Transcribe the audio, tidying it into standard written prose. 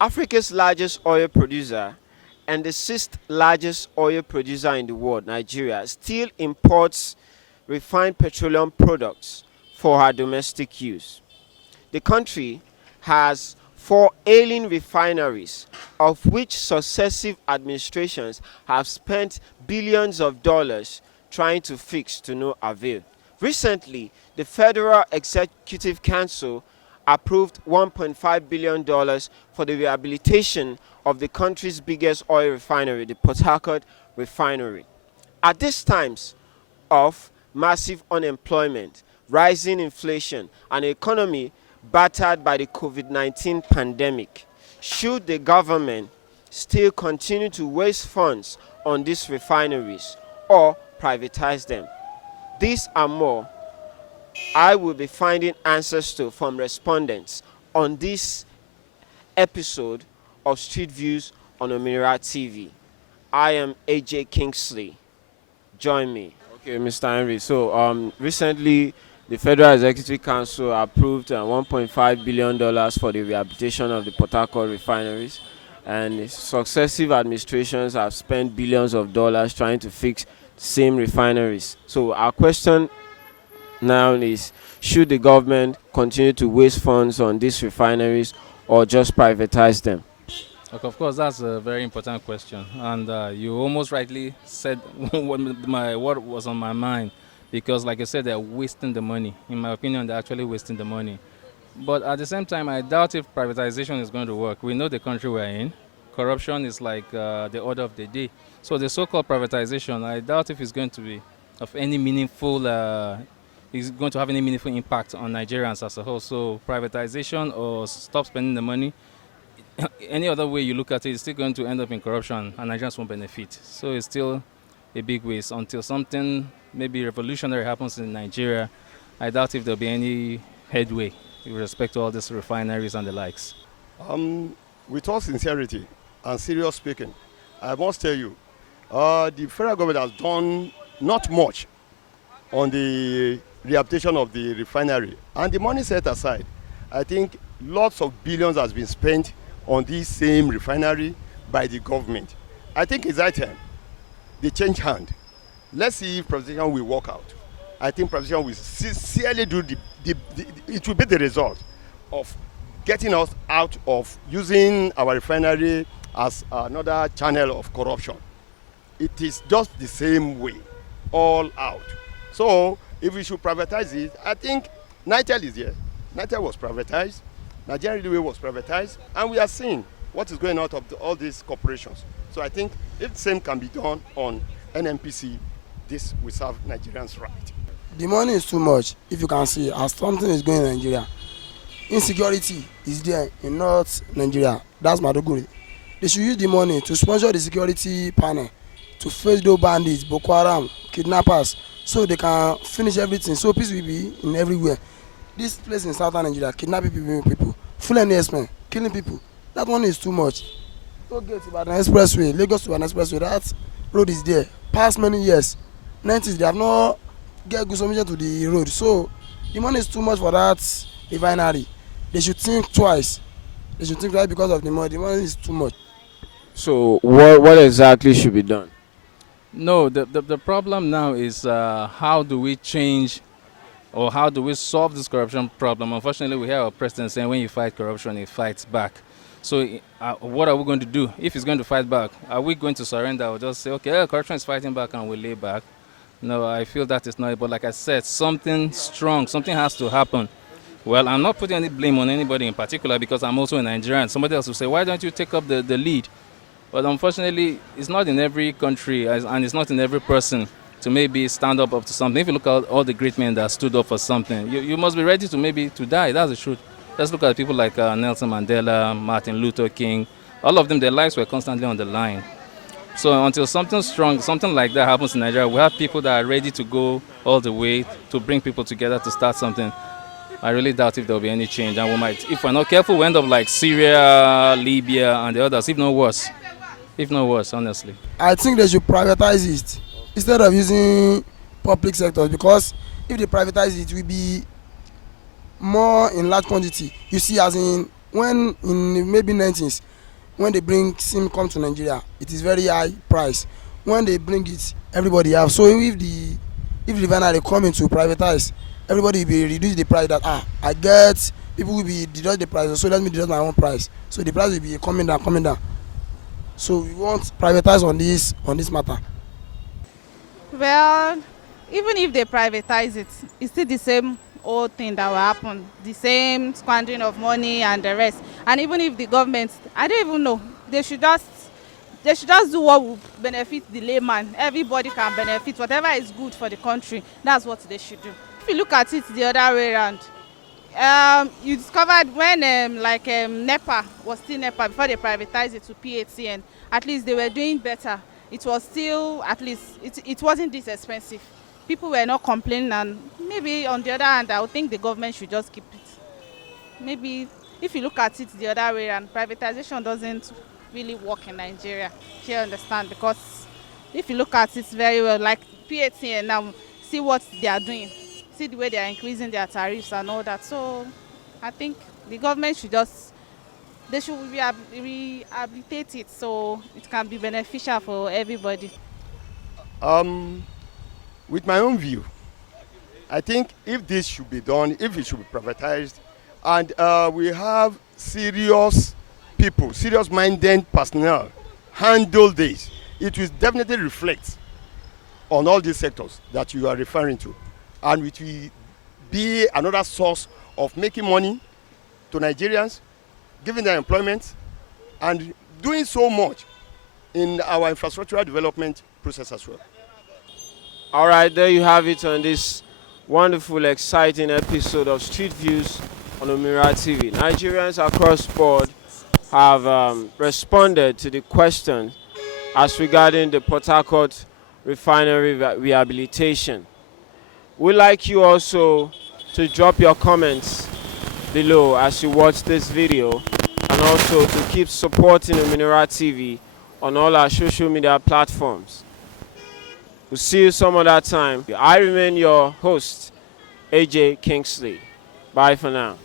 Africa's largest oil producer and the sixth largest oil producer in the world, Nigeria, still imports refined petroleum products for her domestic use. The country has four ailing refineries, of which successive administrations have spent billions of dollars trying to fix to no avail. Recently, the Federal Executive Council approved $1.5 billion for the rehabilitation of the country's biggest oil refinery, the Port Harcourt Refinery. At these times of massive unemployment, rising inflation, and an economy battered by the COVID-19 pandemic, should the government still continue to waste funds on these refineries or privatize them? These and more I will be finding answers to from respondents on this episode of Street Views on Omira TV. I am AJ Kingsley. Join me. Okay, Mr. Henry. So, recently the Federal Executive Council approved $1.5 billion for the rehabilitation of the Port Harcourt refineries, and successive administrations have spent billions of dollars trying to fix the same refineries. So, our question now is, should the government continue to waste funds on these refineries or just privatize them? Okay, of course, that's a very important question, and you almost rightly said what was on my mind, because, like I said, they're wasting the money. In my opinion, they're actually wasting the money. But at the same time, I doubt if privatization is going to work. We know the country we're in. Corruption is like the order of the day. So the so-called privatization, I doubt if it's going to be of any meaningful. Is going to have any meaningful impact on Nigerians as a whole. So privatization or stop spending the money, any other way you look at it, it's still going to end up in corruption and Nigerians won't benefit. So it's still a big waste until something maybe revolutionary happens in Nigeria. I doubt if there'll be any headway with respect to all these refineries and the likes. With all sincerity and serious speaking, I must tell you, the federal government has done not much on the rehabilitation of the refinery. And the money set aside, I think lots of billions has been spent on this same refinery by the government. I think it's that time they change hand. Let's see if privatization will work out. I think privatization will sincerely do it will be the result of getting us out of using our refinery as another channel of corruption. It is just the same way, all out. So if we should privatize it, I think Nitel is here. Nitel was privatized, Nigerian Railway was privatized, and we are seeing what is going out of all these corporations. So I think if the same can be done on NNPC, this will serve Nigerians right. The money is too much. If you can see, as something is going in Nigeria, insecurity is there in North Nigeria. That's Maduguri. They should use the money to sponsor the security panel to face those bandits, Boko Haram, kidnappers, so they can finish everything. So peace will be in everywhere. This place in southern Nigeria, kidnapping people, full investment, killing people. That one is too much. Go get about an expressway, Lagos to an expressway. That road is there. Past many years, 90s, they have not get good solution to the road. So the money is too much for that refinery. They should think twice. They should think twice because of the money. The money is too much. So what exactly should be done? No, the problem now is how do we change or how do we solve this corruption problem? Unfortunately, we have a president saying when you fight corruption, it fights back. So what are we going to do? If it's going to fight back, are we going to surrender or just say, okay, corruption is fighting back and we'll lay back? No, I feel that is not it. But like I said, something strong, something has to happen. Well, I'm not putting any blame on anybody in particular because I'm also a Nigerian. Somebody else will say, why don't you take up the lead? But unfortunately, it's not in every country and it's not in every person to maybe stand up to something. If you look at all the great men that stood up for something, you must be ready to maybe to die. That's the truth. Let's look at people like Nelson Mandela, Martin Luther King. All of them, their lives were constantly on the line. So until something strong, something like that happens in Nigeria, we have people that are ready to go all the way to bring people together to start something. I really doubt if there will be any change. And we might, if we're not careful, we end up like Syria, Libya, and the others, if not worse. If not worse, honestly. I think they should privatize it instead of using public sectors, because if they privatize it, it will be more in large quantity. You see, as in when in maybe 90s, when they bring sim come to Nigeria, it is very high price. When they bring it, everybody have. So if the refinery come into privatize, everybody will be reduce the price. That I get, people will be deduct the price. So let me deduct my own price. So the price will be coming down, coming down. So we want privatize on this matter. Well, even if they privatize it, it's still the same old thing that will happen. The same squandering of money and the rest. And even if the government, I don't even know, they should just do what will benefit the layman. Everybody can benefit. Whatever is good for the country, that's what they should do. If you look at it the other way around, you discovered when NEPA was still NEPA before they privatized it to PATN, at least they were doing better. It was still, at least, it wasn't this expensive. People were not complaining, and maybe on the other hand, I would think the government should just keep it. Maybe if you look at it the other way around, privatization doesn't really work in Nigeria. Do you understand? Because if you look at it very well, like PATN now, see what they are doing, see the way they are increasing their tariffs and all that. So I think the government should just, they should rehabilitate it so it can be beneficial for everybody. With my own view, I think if this should be done, if it should be privatized, and we have serious people, serious-minded personnel handle this, it will definitely reflect on all these sectors that you are referring to, and it will be another source of making money to Nigerians, giving them employment, and doing so much in our infrastructural development process as well. All right, there you have it on this wonderful, exciting episode of Street Views on Omira TV. Nigerians across board have responded to the question as regarding the Port Harcourt refinery rehabilitation. We'd like you also to drop your comments below as you watch this video, and also to keep supporting Omira TV on all our social media platforms. We'll see you some other time. I remain your host, AJ Kingsley. Bye for now.